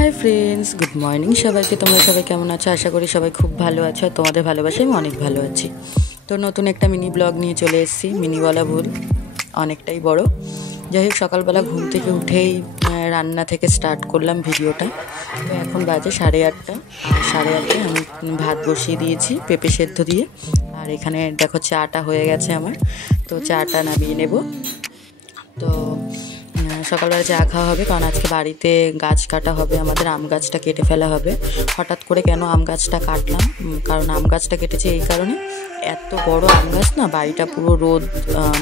Hi friends good morning सबाइके तुम्हारा सबाई केमन आछो आशा करी सबाई खूब भालो आछो तुम्हादेर भालोबासाय आमि अनेक भालो आछि। तो नतून एक मिनी ब्लग निये चले एसेछि। मिनी बला भूल अनेकटाई बड़ो। যাই হোক সকালবেলা ঘুম থেকে উঠেই রান্না থেকে স্টার্ট করলাম ভিডিওটা। তো এখন বাজে 8:30 আর 8:30 আমি ভাত বসিয়ে দিয়েছি পেঁপে সেদ্ধ দিয়ে। আর এখানে দেখো চাটা হয়ে গেছে আমার। তো চাটা নামিয়ে নেব। তো সকালবেলা চা খাওয়া হবে কারণ আজকে বাড়িতে গাছ কাটা হবে, আমাদের আম গাছটা কেটে ফেলা হবে। হঠাৎ করে কেন আম গাছটা কাটলাম, কারণ আম গাছটা কেটেছে এই কারণে, এত বড় আম গাছ না, বাড়িটা পুরো রোদ,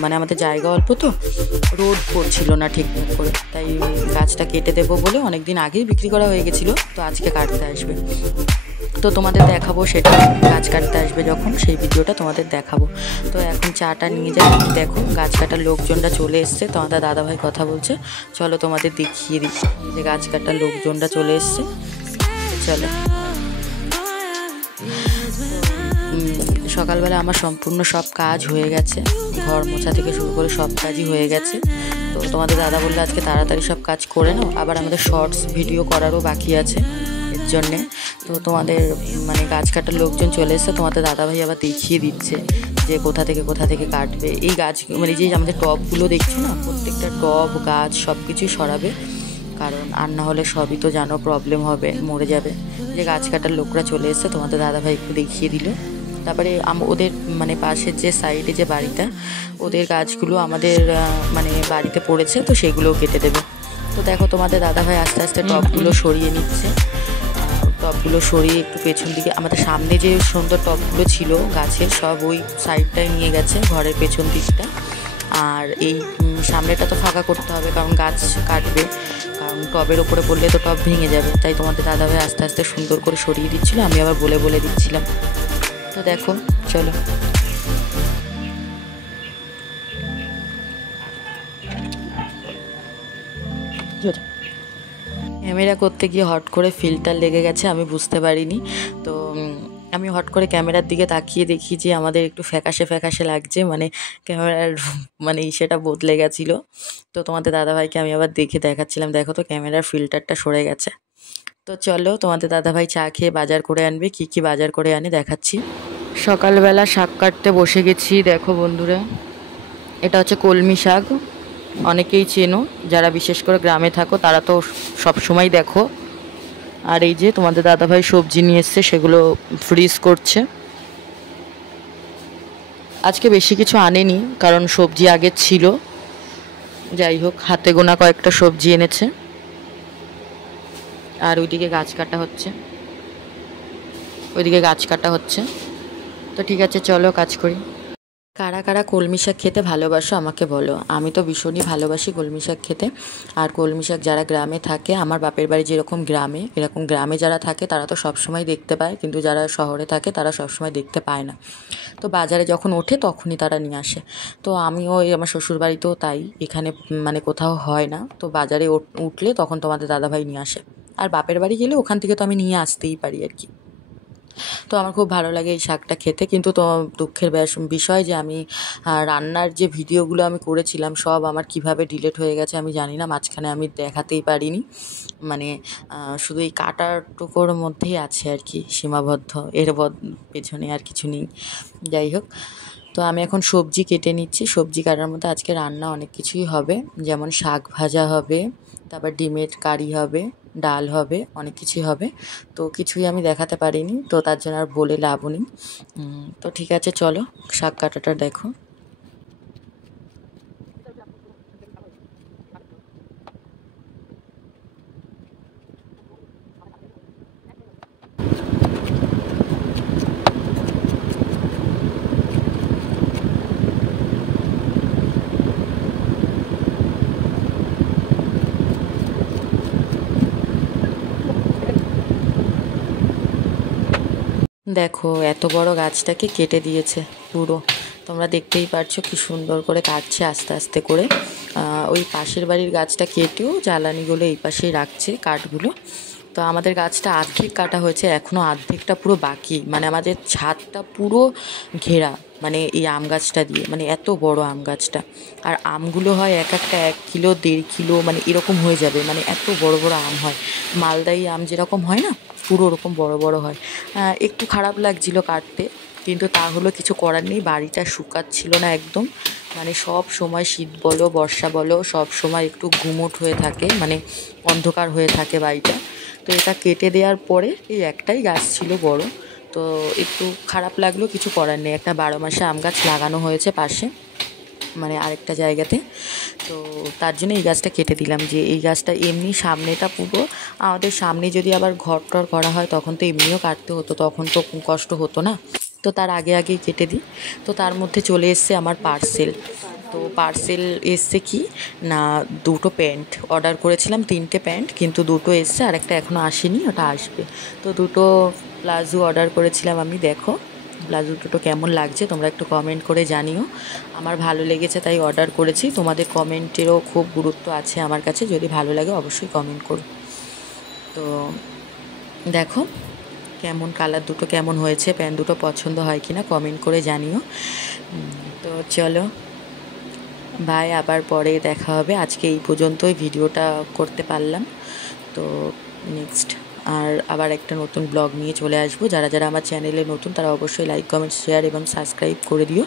মানে আমাদের জায়গা অল্প তো রোদ পড়ছিল না ঠিকঠাক করে, তাই গাছটা কেটে দেবো বলে অনেক দিন আগেই বিক্রি করা হয়ে গেছিলো। তো আজকে কাটতে আসবে, তো তোমাদের দেখাবো সেটা, গাছ কাটতে আসবে যখন সেই ভিডিওটা তোমাদের দেখাবো। তো এখন চাটা নিয়ে যাই। দেখো গাছ কাটার লোকজনরা চলে এসছে, তোমাদের দাদাভাই কথা বলছে, চলো তোমাদের দেখিয়ে দিই যে গাছ কাটার লোকজনরা চলে এসছে। চলো, সকালবেলা আমার সম্পূর্ণ সব কাজ হয়ে গেছে, ঘর মোছা থেকে শুরু করে সব কাজই হয়ে গেছে। তো তোমাদের দাদা বললো আজকে তাড়াতাড়ি সব কাজ করে নাও, আবার আমাদের শর্টস ভিডিও করারও বাকি আছে এর জন্যে। তো তোমাদের মানে গাছ কাটার লোকজন চলে এসছে, তোমাদের দাদাভাই আবার দেখিয়ে দিচ্ছে যে কোথা থেকে কাটবে। এই গাছ মানে যে আমাদের টবগুলো দেখছো না, প্রত্যেকটা টব গাছ সব কিছুই সরাবে, কারণ আর না হলে সবই তো জানো প্রবলেম হবে, মরে যাবে। যে গাছ কাটার লোকরা চলে এসছে, তোমাদের দাদাভাই একটু দেখিয়ে দিল। তারপরে ওদের মানে পাশের যে সাইডে যে বাড়িটা, ওদের গাছগুলো আমাদের মানে বাড়িতে পড়েছে, তো সেগুলোও কেটে দেবে। তো দেখো তোমাদের দাদাভাই আস্তে আস্তে টবগুলো সরিয়ে নিচ্ছে। টবগুলো সরিয়ে একটু পেছন দিকে, আমাদের সামনে যে সুন্দর টবগুলো ছিল গাছের, সব ওই সাইডটায় নিয়ে গেছে, ঘরের পেছন দিকটা। আর এই সামনেটা তো ফাঁকা করতে হবে, কারণ গাছ কাটবে, কারণ টবের ওপরে পড়লে তো টব ভেঙে যাবে। তাই তোমাদের দাদাভাই আস্তে আস্তে সুন্দর করে সরিয়ে দিচ্ছিলো, আমি আবার বলে দিচ্ছিলাম। তো দেখো চলো, ক্যামেরা করতে গিয়ে হট করে ফিল্টার লেগে গেছে, আমি বুঝতে পারিনি। তো আমি হট করে ক্যামেরার দিকে তাকিয়ে দেখি যে আমাদের একটু ফ্যাকাশে লাগছে, মানে ক্যামেরার মানে সেটা বদলে গেছিলো। তো তোমাদের দাদাভাইকে আমি আবার দেখাচ্ছিলাম, দেখো তো ক্যামেরার ফিল্টারটা সরে গেছে। তো চলো, তোমাদের দাদাভাই চা খেয়ে বাজার করে আনবে, কি বাজার করে আনে দেখাচ্ছি। সকালবেলা শাক কাটতে বসে গেছি। দেখো বন্ধুরা, এটা হচ্ছে কলমি শাক, অনেকেই চেনো, যারা বিশেষ করে গ্রামে থাকো তারা তো সব সময় দেখো। আর এই যে তোমাদের দাদাভাই সবজি নিয়ে এসছে, সেগুলো ফ্রিজ করছে। আজকে বেশি কিছু আনেনি, কারণ সবজি আগের ছিল। যাই হোক, হাতে গোনা কয়েকটা সবজি এনেছে। আর ওইদিকে গাছ কাটা হচ্ছে। তো ঠিক আছে, চলো কাজ করি। কারা কারা কলমি শাক খেতে ভালোবাসো আমাকে বলো। আমি তো ভীষণই ভালোবাসি কলমি শাক খেতে। আর কলমি শাক যারা গ্রামে থাকে, আমার বাপের বাড়ি যেরকম গ্রামে, এরকম গ্রামে যারা থাকে তারা তো সবসময় দেখতে পায়, কিন্তু যারা শহরে থাকে তারা সবসময় দেখতে পায় না। তো বাজারে যখন ওঠে তখনই তারা নিয়ে আসে। তো আমিও আমার শ্বশুর বাড়িতেও তাই, এখানে মানে কোথাও হয় না, তো বাজারে উঠলে তখন তোমাদের দাদাভাই নিয়ে আসে। আর বাপের বাড়ি গেলে ওখান থেকে তো আমি নিয়ে আসতেই পারি আর কি। তো আমার খুব ভালো লাগে এই শাকটা খেতে। কিন্তু তো দুঃখের বিষয় যে আমি রান্নার যে ভিডিওগুলো আমি করেছিলাম সব আমার কিভাবে ডিলিট হয়ে গেছে আমি জানি না, মাঝখানে আমি দেখাতেই পারিনি, মানে শুধু এই কাটার টুকোর মধ্যেই আছে আর কি সীমাবদ্ধ, এর পেছনে আর কিছু নেই। যাই হোক, তো আমি এখন সবজি কেটে নিচ্ছি। সবজি কাটার মধ্যে আজকে রান্না অনেক কিছুই হবে, যেমন শাক ভাজা হবে, তারপর ডিমের কারি হবে, ডাল হবে, অনেক কিছুই হবে। তো কিছুই আমি দেখাতে পারিনি, তো তার জন্য আর বলে লাভ নেই। তো ঠিক আছে, চলো শাক কাটাটা দেখো। দেখো এত বড় গাছটাকে কেটে দিয়েছে পুরো, তোমরা দেখতেই পারছো কি সুন্দর করে কাটছে আস্তে আস্তে করে। ওই পাশের বাড়ির গাছটা কেটেও জ্বালানিগুলো এই পাশেই রাখছে, কাঠগুলো। তো আমাদের গাছটা অর্ধেক কাটা হয়েছে, এখনও অর্ধেকটা পুরো বাকি। মানে আমাদের ছাদটা পুরো ঘেরা মানে এই আম গাছটা দিয়ে, মানে এত বড় আম গাছটা। আর আমগুলো হয় এক একটা 1 কিলো 1.5 কিলো মানে এরকম হয়ে যাবে, মানে এত বড় বড় আম হয়। মালদাই আম যেরকম হয় না, পুরো ওরকম বড় বড় হয়। একটু খারাপ লাগছিল কাটতে, কিন্তু তা হলো কিছু করার নেই। বাড়িটা শুকাচ্ছিল না একদম, মানে সব সময় শীত বলো বর্ষা বলো সব সময় একটু গুমোট হয়ে থাকে, মানে অন্ধকার হয়ে থাকে বাড়িটা। তো এটা কেটে দেওয়ার পরে এই একটাই গাছ ছিল বড়, তো একটু খারাপ লাগলো, কিছু করার নেই। একটা 12 মাসে আম গাছ লাগানো হয়েছে পাশে, মানে আরেকটা জায়গাতে। তো তার জন্য এই গাছটা কেটে দিলাম, যে এই গাছটা এমনি সামনেটা পুরো আমাদের সামনে যদি আবার ঘর টর করা হয় তখন তো এমনিও কাটতে হতো, তখন তো কষ্ট হতো না। তো তার আগে আগেই কেটে দিই। তো তার মধ্যে চলে এসছে আমার পার্সেল। তো পার্সেল এসছে কি না, 2টো প্যান্ট অর্ডার করেছিলাম, 3টে প্যান্ট, কিন্তু 2টো এসছে আর একটা এখনও আসেনি, ওটা আসবে। তো 2টো প্লাজো অর্ডার করেছিলাম আমি। দেখো প্লাজো দুটো কেমন লাগছে তোমরা একটু কমেন্ট করে জানিও। আমার ভালো লেগেছে তাই অর্ডার করেছি, তোমাদের কমেন্টেরও খুব গুরুত্ব আছে আমার কাছে, যদি ভালো লাগে অবশ্যই কমেন্ট করো। তো দেখো কেমন কালার দুটো কেমন হয়েছে, প্যান্ট দুটো পছন্দ হয় কিনা কমেন্ট করে জানিও। তো চলো বাই, আবার পরে দেখা হবে। আজকে এই পর্যন্তই ভিডিওটা করতে পারলাম। তো নেক্সট আবার একটা নতুন ব্লগ নিয়ে চলে আসবো। যারা যারা আমার চ্যানেলে নতুন তারা অবশ্যই লাইক কমেন্ট শেয়ার এবং সাবস্ক্রাইব করে দিও।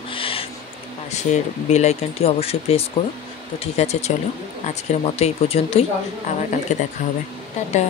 পাশের বেল আইকনটি অবশ্যই প্রেস করো। তো ঠিক আছে, চলো আজকের মতো এই পর্যন্তই, আবার কালকে দেখা হবে। টাটা।